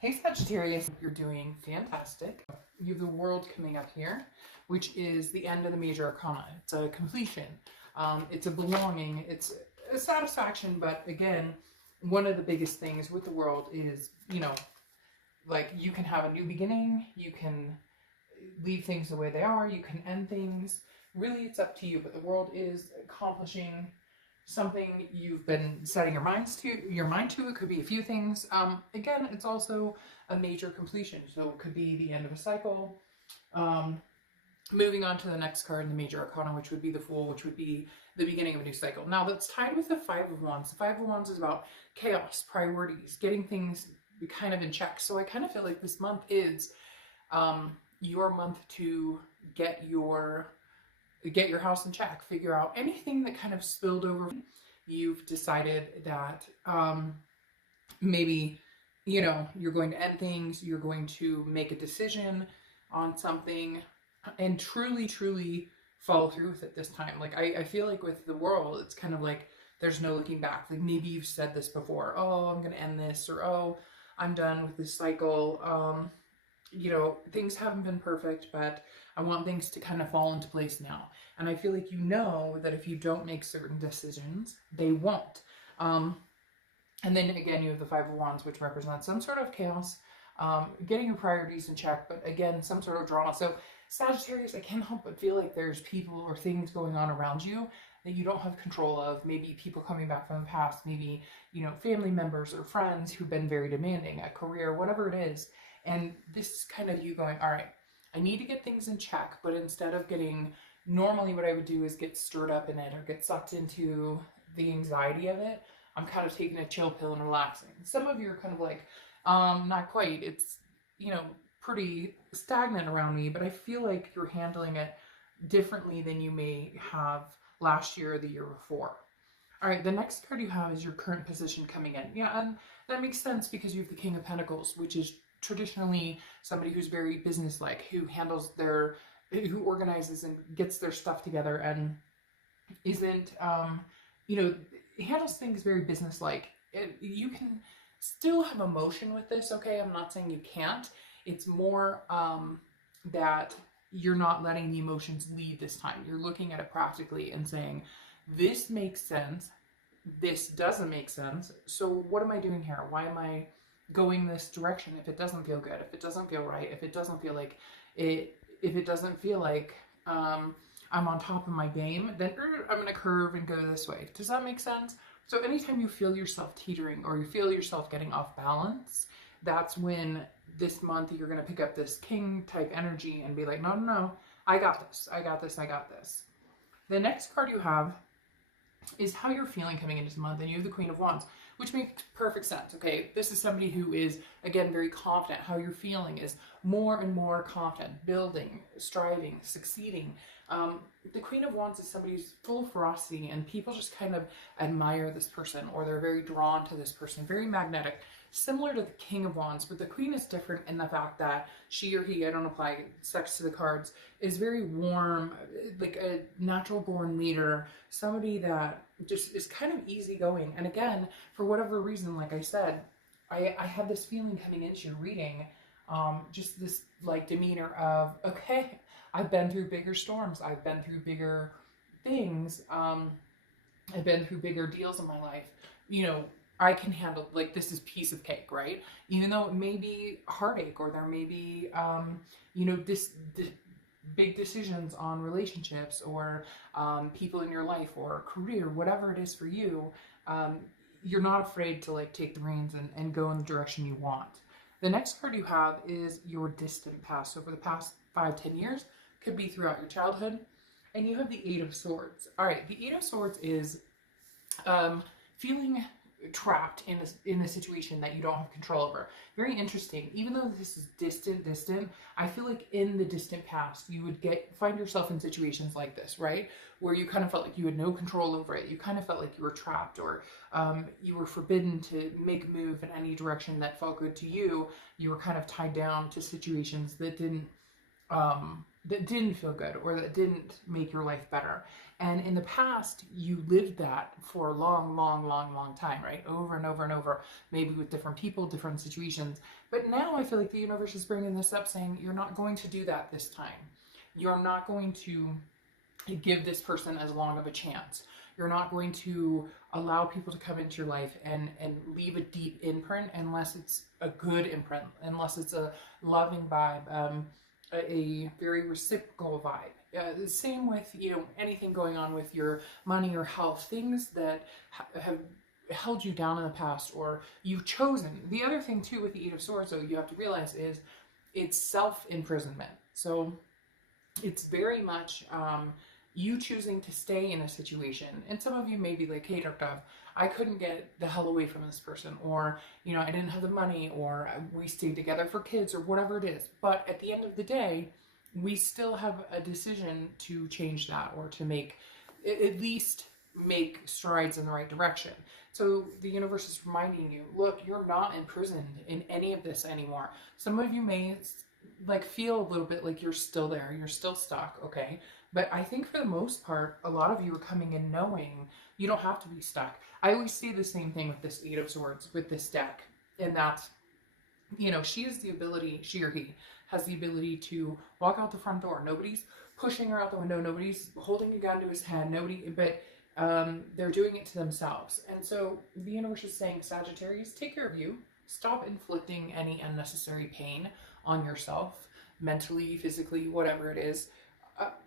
Hey Sagittarius, you're doing fantastic. You have the world coming up here, which is the end of the major arcana. It's a completion. It's a belonging. It's a satisfaction. But again, one of the biggest things with the world is, like you can have a new beginning. You can leave things the way they are. You can end things. Really, it's up to you. But the world is accomplishing something you've been setting your mind to. It could be a few things. Again, it's also a major completion, so it could be the end of a cycle. Moving on to the next card in the major arcana, which would be the Fool, which would be the beginning of a new cycle. Now that's tied with the Five of Wands. The Five of Wands is about chaos, priorities, getting things kind of in check. So I kind of feel like this month is your month to get your house in check, figure out anything that kind of spilled over. You've decided that maybe, you're going to end things, you're going to make a decision on something and truly follow through with it this time. Like, I feel like with the world, it's kind of like there's no looking back. Like maybe you've said this before, oh, I'm going to end this, or oh, I'm done with this cycle. Things haven't been perfect, but I want things to kind of fall into place now. And I feel like that if you don't make certain decisions, they won't. And then again, you have the Five of Wands, which represents some sort of chaos, getting your priorities in check, but again, some sort of drama. So Sagittarius, I can't help but feel like there's people or things going on around you that you don't have control of. Maybe people coming back from the past, maybe, family members or friends who've been very demanding, a career, whatever it is. And this is kind of you going, all right, I need to get things in check, but instead of normally what I would do is get stirred up in it or get sucked into the anxiety of it. I'm kind of taking a chill pill and relaxing. Some of you are kind of like, not quite. It's, pretty stagnant around me, but I feel like you're handling it differently than you may have last year or the year before. All right, the next card you have is your current position coming in. Yeah, and that makes sense because you have the King of Pentacles, which is traditionally somebody who's very businesslike, who organizes and gets their stuff together and isn't, handles things very businesslike. You can still have emotion with this, okay? I'm not saying you can't. It's more that you're not letting the emotions lead this time. You're looking at it practically and saying, this makes sense, this doesn't make sense, so what am I doing here? Why am I going this direction if it doesn't feel good, if it doesn't feel right, if it doesn't feel like I'm on top of my game, then I'm going to curve and go this way. Does that make sense? So anytime you feel yourself teetering or you feel yourself getting off balance, that's when this month you're going to pick up this king type energy and be like, no, I got this. The next card you have is how you're feeling coming into this month, and you have the Queen of Wands, which makes perfect sense, okay? This is somebody who is, again, very confident. How you're feeling is more and more confident, building, striving, succeeding. The Queen of Wands is somebody who's full of ferocity, and people just kind of admire this person, or they're very drawn to this person, very magnetic, similar to the King of Wands, but the Queen is different in the fact that she or he, I don't apply sex to the cards, is very warm, like a natural born leader, somebody that just is kind of easygoing. And again, for whatever reason, like I said, I had this feeling coming into your reading, just this like demeanor of, okay, I've been through bigger storms, I've been through bigger things, I've been through bigger deals in my life, I can handle, like, this is piece of cake, right? Even though it may be heartache, or there may be, this big decisions on relationships, or people in your life, or career, whatever it is for you, you're not afraid to like take the reins and go in the direction you want. The next card you have is your distant past. So for the past 5-10 years, could be throughout your childhood. And you have the Eight of Swords. All right, the Eight of Swords is feeling trapped in a situation that you don't have control over. Very interesting. Even though this is distant, I feel like in the distant past you would find yourself in situations like this, right? Where you kind of felt like you had no control over it. You kind of felt like you were trapped, or you were forbidden to make a move in any direction that felt good to you. You were kind of tied down to situations that didn't that didn't feel good or that didn't make your life better. And in the past, you lived that for a long, long, long, long time, right? Over and over and over, maybe with different people, different situations. But now I feel like the universe is bringing this up saying, you're not going to do that this time. You're not going to give this person as long of a chance. You're not going to allow people to come into your life and leave a deep imprint unless it's a good imprint, unless it's a loving vibe, a very reciprocal vibe. The same with, you know, anything going on with your money or health, things that have held you down in the past or you've chosen. The other thing too with the Eight of Swords, though, you have to realize is it's self-imprisonment. So it's very much you choosing to stay in a situation. And some of you may be like, hey, Dr. Dove, I couldn't get the hell away from this person, or, you know, I didn't have the money, or we stayed together for kids, or whatever it is. But at the end of the day, we still have a decision to change that, or to make, at least make strides in the right direction. So the universe is reminding you, look, you're not imprisoned in any of this anymore. Some of you may like feel a little bit like you're still there, you're still stuck, okay? But I think for the most part, a lot of you are coming in knowing you don't have to be stuck. I always say the same thing with this Eight of Swords, with this deck, and that's, you know, she has the ability, she or he has the ability to walk out the front door. Nobody's pushing her out the window. Nobody's holding a gun to his head. But they're doing it to themselves. And so the universe is saying, Sagittarius, take care of you. Stop inflicting any unnecessary pain on yourself, mentally, physically, whatever it is.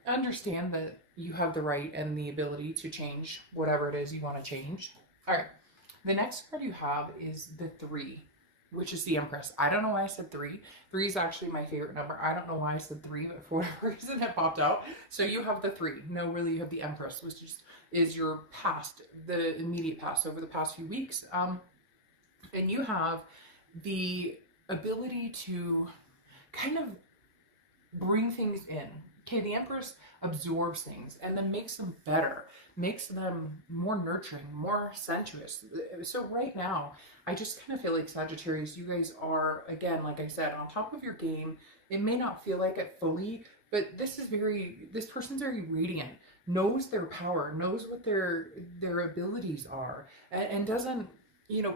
Understand that you have the right and the ability to change whatever it is you want to change. All right. The next card you have is the 3, which is the Empress. I don't know why I said 3. 3 is actually my favorite number. I don't know why I said 3, but for whatever reason it popped out. So you have the 3. No, really, you have the Empress, which is your past, the immediate past over the past few weeks. And you have the ability to kind of bring things in. Okay, the Empress absorbs things and then makes them better, makes them more nurturing, more sensuous. So right now, I just kind of feel like Sagittarius, you guys are, again, like I said, on top of your game. It may not feel like it fully, but this person's very radiant, knows their power, knows what their abilities are, and doesn't, you know,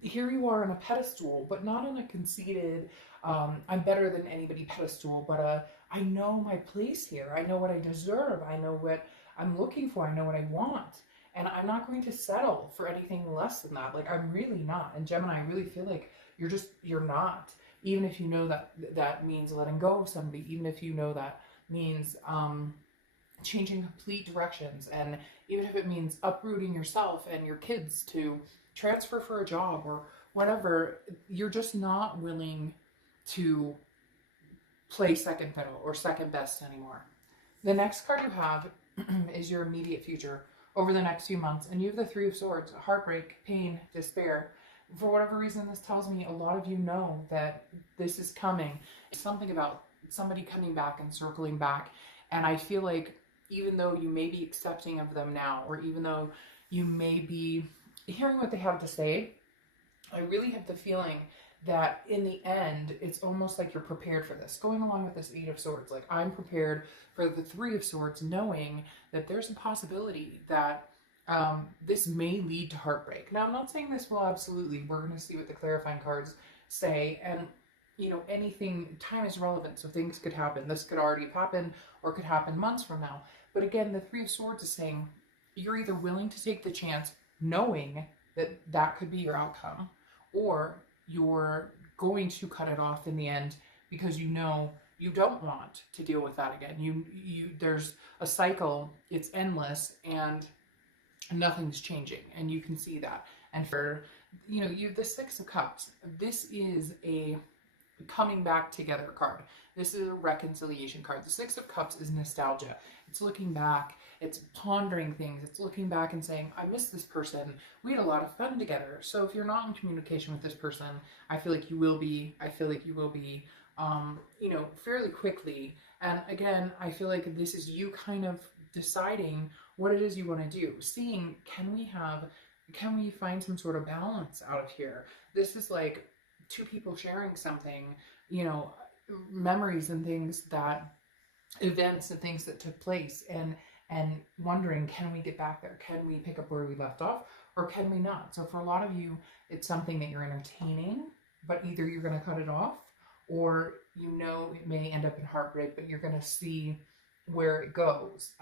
here you are on a pedestal, but not on a conceited, I'm better than anybody pedestal, but I know my place here. I know what I deserve. I know what I'm looking for. I know what I want. And I'm not going to settle for anything less than that. Like, I'm really not. And Gemini, I really feel like you're not. Even if you know that means letting go of somebody, even if you know that means changing complete directions, and even if it means uprooting yourself and your kids to transfer for a job or whatever, you're just not willing to play second fiddle or second best anymore. The next card you have is your immediate future over the next few months, and you have the 3 of Swords, heartbreak, pain, despair. For whatever reason, this tells me a lot of you know that this is coming. It's something about somebody coming back and circling back, and I feel like even though you may be accepting of them now, or even though you may be hearing what they have to say, I really have the feeling that in the end, it's almost like you're prepared for this. Going along with this 8 of Swords, like, I'm prepared for the 3 of Swords, knowing that there's a possibility that this may lead to heartbreak. Now, I'm not saying this will absolutely. We're going to see what the clarifying cards say. And, you know, anything, time is relevant, so things could happen. This could already have happened or could happen months from now. But again, the 3 of Swords is saying you're either willing to take the chance knowing that that could be your outcome, or you're going to cut it off in the end because you know you don't want to deal with that again. There's a cycle, it's endless, and nothing's changing, and you can see that. And for, you know, you, the 6 of Cups, this is a coming back together card. This is a reconciliation card. The 6 of Cups is nostalgia. It's looking back, it's pondering things, it's looking back and saying, I miss this person, we had a lot of fun together. So if you're not in communication with this person, I feel like you will be, you know, fairly quickly. And again, I feel like this is you kind of deciding what it is you want to do, seeing, can we find some sort of balance out of here? This is like 2 people sharing something, you know, memories and things that events and things that took place, and wondering, can we get back there? Can we pick up where we left off, or can we not? So for a lot of you, it's something that you're entertaining, but either you're going to cut it off, or you know it may end up in heartbreak, but you're going to see where it goes.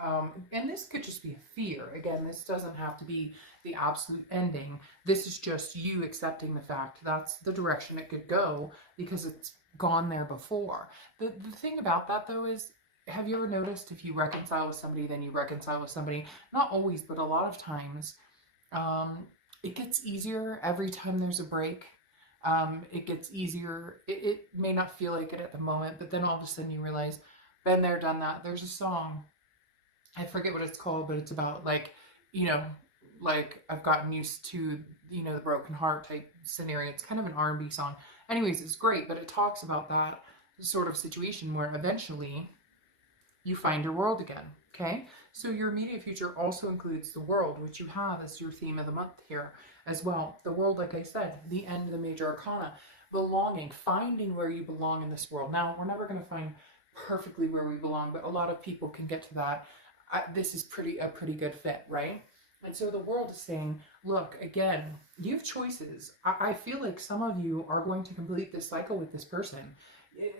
And this could just be a fear. Again, this doesn't have to be the absolute ending. This is just you accepting the fact that's the direction it could go because it's gone there before. The thing about that, though, is, have you ever noticed if you reconcile with somebody, then you reconcile with somebody? Not always, but a lot of times, it gets easier every time there's a break. It gets easier. It may not feel like it at the moment, but then all of a sudden you realize, been there, done that. There's a song, I forget what it's called, but it's about, like, you know, like, I've gotten used to, you know, the broken heart type scenario. It's kind of an R&B song. Anyways, it's great, but it talks about that sort of situation where eventually you find your world again. Okay, so your immediate future also includes the world, which you have as your theme of the month here as well. The world, like I said, the end of the major arcana, belonging, finding where you belong in this world. Now, we're never going to find perfectly where we belong, but a lot of people can get to that. This is a pretty good fit, right? And so the world is saying, look, again, you have choices. I feel like some of you are going to complete this cycle with this person.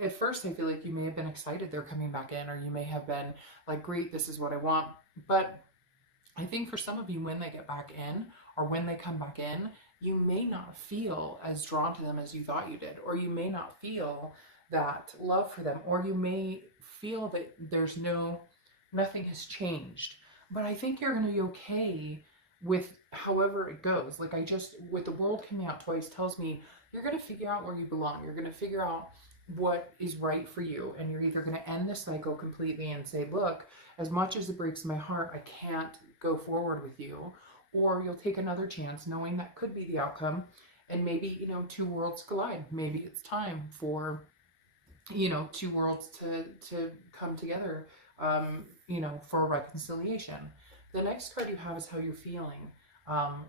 At first, I feel like you may have been excited they're coming back in, or you may have been like, great, this is what I want. But I think for some of you, when they get back in, or when they come back in, you may not feel as drawn to them as you thought you did, or you may not feel that love for them, or you may feel that there's nothing has changed. But I think you're going to be okay with however it goes. Like, with the world coming out twice tells me you're going to figure out where you belong. You're going to figure out what is right for you, and you're either going to end this cycle completely and say, look, as much as it breaks my heart, I can't go forward with you, or you'll take another chance knowing that could be the outcome, and maybe, you know, two worlds collide. Maybe it's time for, you know, two worlds to come together, you know, for a reconciliation. The next card you have is how you're feeling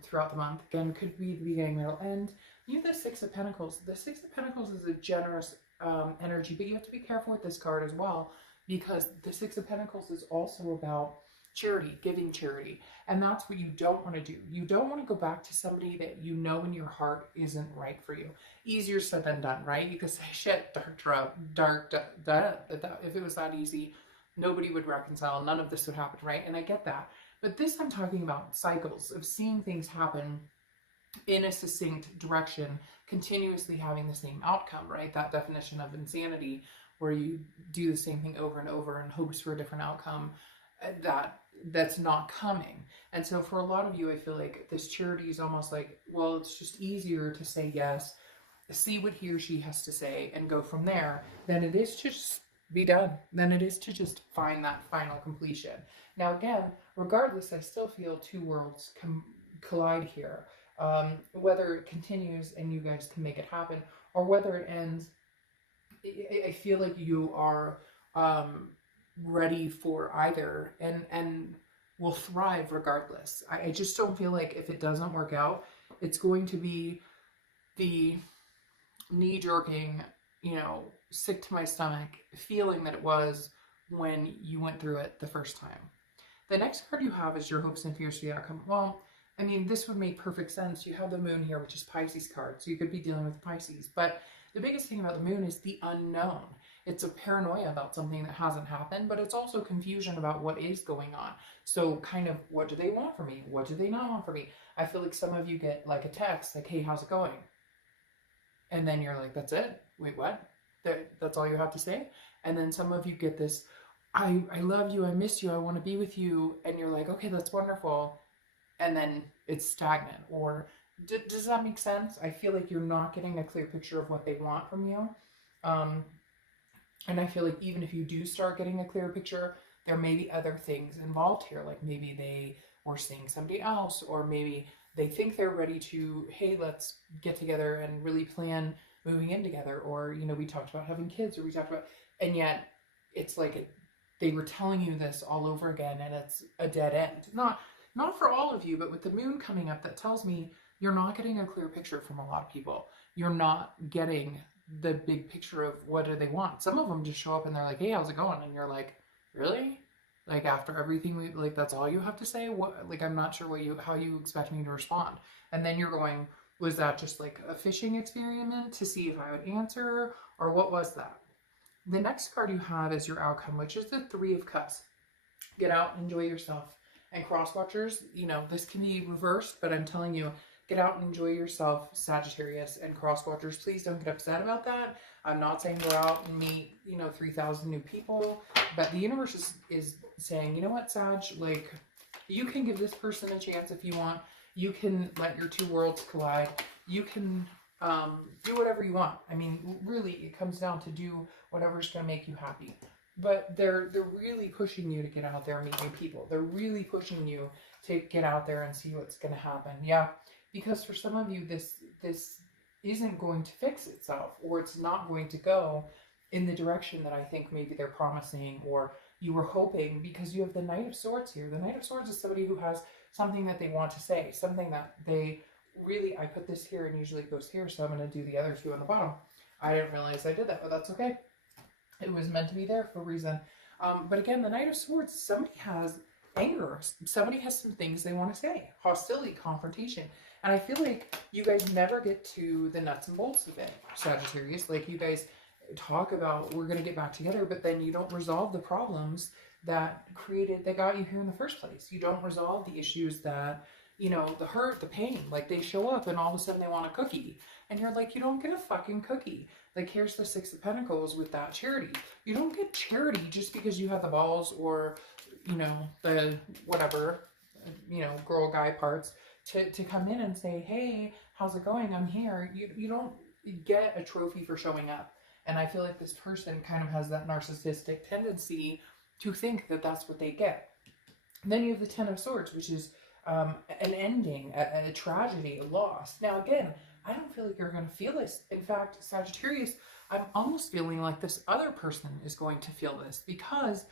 throughout the month. Again, could be the beginning, middle, end. You have the Six of Pentacles. The Six of Pentacles is a generous energy, but you have to be careful with this card as well, because the Six of Pentacles is also about charity, giving charity, and that's what you don't want to do. You don't want to go back to somebody that you know in your heart isn't right for you. Easier said than done, right? You could say, shit, if it was that easy, nobody would reconcile, none of this would happen, right? And I get that, but this, I'm talking about cycles of seeing things happen in a succinct direction, continuously having the same outcome, right? That definition of insanity, where you do the same thing over and over in hopes for a different outcome that's not coming. And so for a lot of you, I feel like this charity is almost like, well, it's just easier to say yes, see what he or she has to say, and go from there, than it is to just be done, than it is to just find that final completion. Now, again, regardless, I still feel two worlds collide here. Whether it continues and you guys can make it happen, or whether it ends, I feel like you are ready for either, and will thrive regardless. I just don't feel like if it doesn't work out, it's going to be the knee-jerking, you know, sick to my stomach feeling that it was when you went through it the first time. The next card you have is your hopes and fears for the outcome. Well, I mean, this would make perfect sense. You have the moon here, which is Pisces card, so you could be dealing with Pisces. But the biggest thing about the moon is the unknown. It's a paranoia about something that hasn't happened, but it's also confusion about what is going on. So kind of, what do they want from me? What do they not want from me? I feel like some of you get like a text like, hey, how's it going? And then you're like, that's it? Wait, what? That's all you have to say? And then some of you get this, I love you, I miss you, I want to be with you. And you're like, okay, that's wonderful. And then it's stagnant. Or does that make sense? I feel like you're not getting a clear picture of what they want from you. And I feel like even if you do start getting a clear picture, there may be other things involved here. Like maybe they were seeing somebody else, or maybe they think they're ready to, hey, let's get together and really plan moving in together. Or, you know, we talked about having kids, or we talked about, and yet it's like they were telling you this all over again, and it's a dead end. Not for all of you, but with the moon coming up, that tells me you're not getting a clear picture from a lot of people. You're not getting the big picture of what do they want. Some of them just show up and they're like, hey, how's it going? And you're like, really? Like after everything we, like that's all you have to say? What, like I'm not sure how you expect me to respond. And then you're going, was that just like a fishing experiment to see if I would answer, or what was that? The next card you have is your outcome, which is the Three of Cups. Get out, enjoy yourself. And cross watchers, you know, this can be reversed, but I'm telling you, get out and enjoy yourself, Sagittarius. And cross watchers, please don't get upset about that. I'm not saying go out and meet, you know, 3,000 new people, but the universe is saying, you know what, Sag, like, you can give this person a chance if you want. You can let your two worlds collide. You can do whatever you want. I mean, really, it comes down to do whatever's going to make you happy. But they're really pushing you to get out there and meet new people. They're really pushing you to get out there and see what's going to happen. Yeah, because for some of you, this isn't going to fix itself, or it's not going to go in the direction that I think maybe they're promising or you were hoping, because you have the Knight of Swords here. The Knight of Swords is somebody who has something that they want to say, something that they really, I put this here and usually it goes here, so I'm going to do the other two on the bottom. I didn't realize I did that, but that's okay. It was meant to be there for a reason. But again, the Knight of Swords, somebody has anger. Somebody has some things they want to say. Hostility, confrontation. And I feel like you guys never get to the nuts and bolts of it, Sagittarius. Like you guys talk about, we're going to get back together, but then you don't resolve the problems that got you here in the first place. You don't resolve the issues that, you know, the hurt, the pain. Like they show up and all of a sudden they want a cookie. And you're like, you don't get a fucking cookie. Like here's the Six of Pentacles with that charity. You don't get charity just because you have the balls or, you know, the whatever, you know, girl guy parts to come in and say, hey, how's it going? I'm here. You don't get a trophy for showing up. And I feel like this person kind of has that narcissistic tendency to think that that's what they get. And then you have the Ten of Swords, which is an ending, a tragedy, a loss. Now, again, I don't feel like you're going to feel this. In fact, Sagittarius, I'm almost feeling like this other person is going to feel this because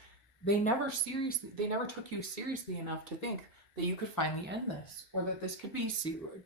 they never took you seriously enough to think that you could finally end this, or that this could be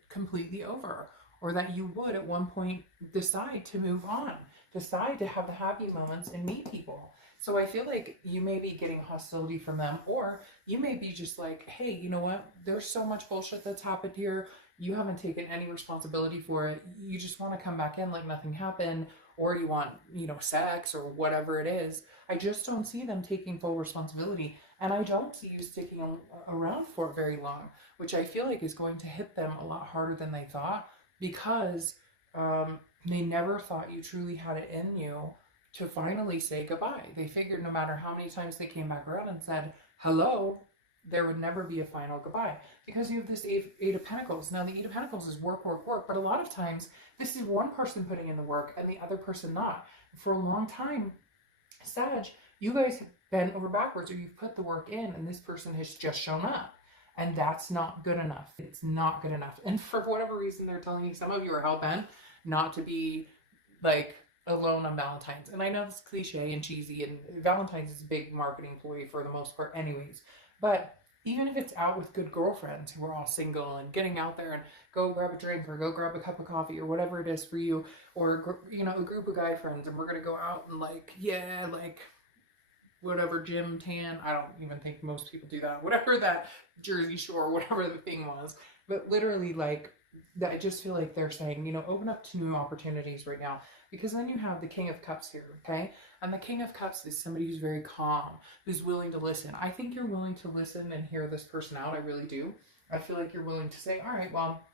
completely over, or that you would at one point decide to move on, decide to have the happy moments and meet people. So I feel like you may be getting hostility from them, or you may be just like, hey, you know what? There's so much bullshit that's happened here. You haven't taken any responsibility for it. You just want to come back in like nothing happened, or you want, you know, sex or whatever it is. I just don't see them taking full responsibility. And I don't see you sticking around for very long, which I feel like is going to hit them a lot harder than they thought, because they never thought you truly had it in you to finally say goodbye. They figured no matter how many times they came back around and said hello, there would never be a final goodbye, because you have this Eight of Pentacles. Now the Eight of Pentacles is work, work, work, but a lot of times this is one person putting in the work and the other person not. For a long time, Sag, you guys have bent over backwards, or you've put the work in and this person has just shown up. And that's not good enough. It's not good enough. And for whatever reason, they're telling you, some of you are hell-bent not to be like alone on Valentine's. And I know it's cliche and cheesy, and Valentine's is a big marketing ploy for the most part anyways. But even if it's out with good girlfriends who are all single and getting out there and go grab a drink or go grab a cup of coffee or whatever it is for you, or, you know, a group of guy friends, and we're going to go out and like, yeah, like whatever, gym, tan. I don't even think most people do that. Whatever that Jersey Shore, whatever the thing was. But literally, like, I just feel like they're saying, you know, open up to new opportunities right now. Because then you have the King of Cups here, okay? And the King of Cups is somebody who's very calm, who's willing to listen. I think you're willing to listen and hear this person out. I really do. I feel like you're willing to say, all right, well,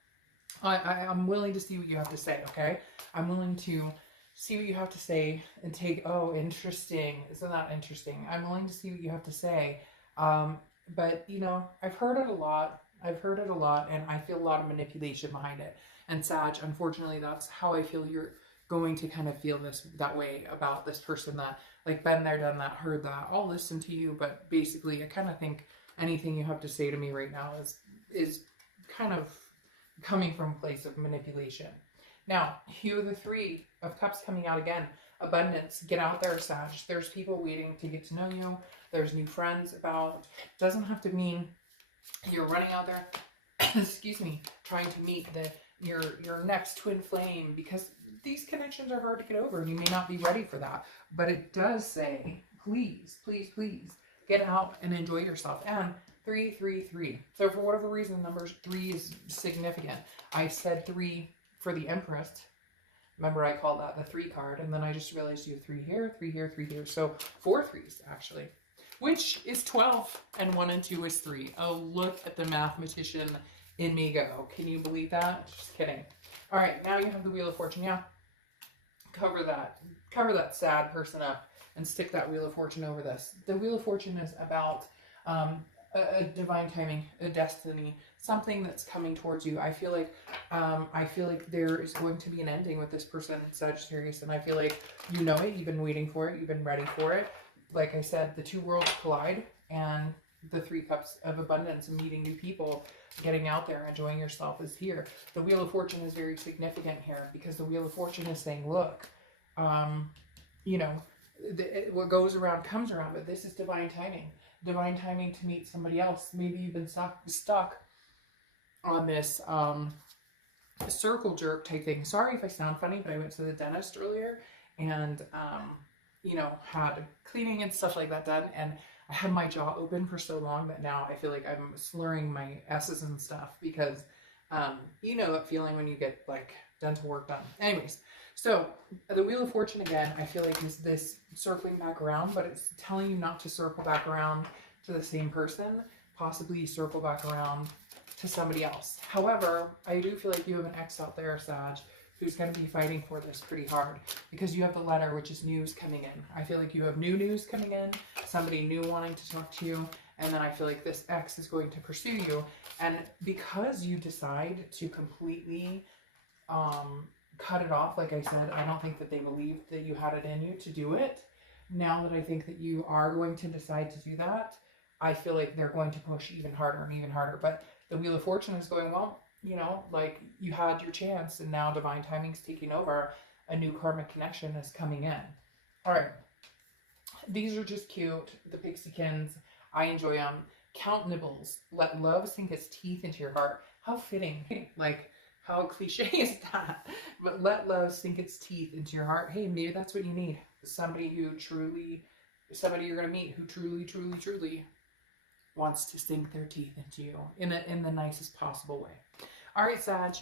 I'm willing to see what you have to say, okay? I'm willing to see what you have to say and take, oh, interesting. Isn't that interesting? I'm willing to see what you have to say. But, you know, I've heard it a lot. And I feel a lot of manipulation behind it. And Sag, unfortunately, that's how I feel you're going to kind of feel that way about this person, that like been there, done that, heard that. I'll listen to you, but basically I kind of think anything you have to say to me right now is kind of coming from a place of manipulation. Now, you have the Three of Cups coming out again. Abundance. Get out there, Sag. There's people waiting to get to know you. There's new friends about. Doesn't have to mean you're running out there, excuse me, trying to meet your next twin flame, because these connections are hard to get over and you may not be ready for that. But it does say, please, please, please, Get out and enjoy yourself. And 333. So for whatever reason, number 3 is significant. I said 3 for the Empress. Remember, I called that the 3 card, and then I just realized you have 3 here, 3 here, 3 here. So 4 threes, actually, which is 12, and 1 and 2 is 3. Oh, look at the mathematician in me go. Can you believe that? Just kidding. All right, now you have the Wheel of Fortune. Yeah, cover that sad person up and stick that Wheel of Fortune over this. The Wheel of Fortune is about a divine timing, a destiny, something that's coming towards you. I feel like there is going to be an ending with this person, Sagittarius, and I feel like you know it. You've been waiting for it. You've been ready for it. Like I said, the 2 worlds collide, and the 3 cups of abundance and meeting new people, getting out there, enjoying yourself is here. The Wheel of Fortune is very significant here because the Wheel of Fortune is saying, look, you know, what goes around comes around, but this is divine timing. Divine timing to meet somebody else. Maybe you've been stuck on this circle jerk type thing. Sorry if I sound funny, but I went to the dentist earlier and, you know, had cleaning and stuff like that done. And I had my jaw open for so long that now I feel like I'm slurring my S's and stuff because, you know that feeling when you get like dental work done. Anyways, so the Wheel of Fortune again, I feel like is this circling back around, but it's telling you not to circle back around to the same person, possibly circle back around to somebody else. However, I do feel like you have an ex out there, Sag, who's going to be fighting for this pretty hard because you have the letter, which is news coming in. I feel like you have new news coming in, somebody new wanting to talk to you, and then I feel like this ex is going to pursue you. And because you decide to completely cut it off, like I said, I don't think that they believed that you had it in you to do it. Now that I think that you are going to decide to do that, I feel like they're going to push even harder and even harder. But the Wheel of Fortune is going, well, you know, like you had your chance and now divine timing's taking over. A new karmic connection is coming in. All right. These are just cute. The Pixiekins. I enjoy them. Count nibbles. Let love sink its teeth into your heart. How fitting. Like, how cliche is that? But let love sink its teeth into your heart. Hey, maybe that's what you need. Somebody you're going to meet who truly wants to sink their teeth into you in the nicest possible way. All right, Sag,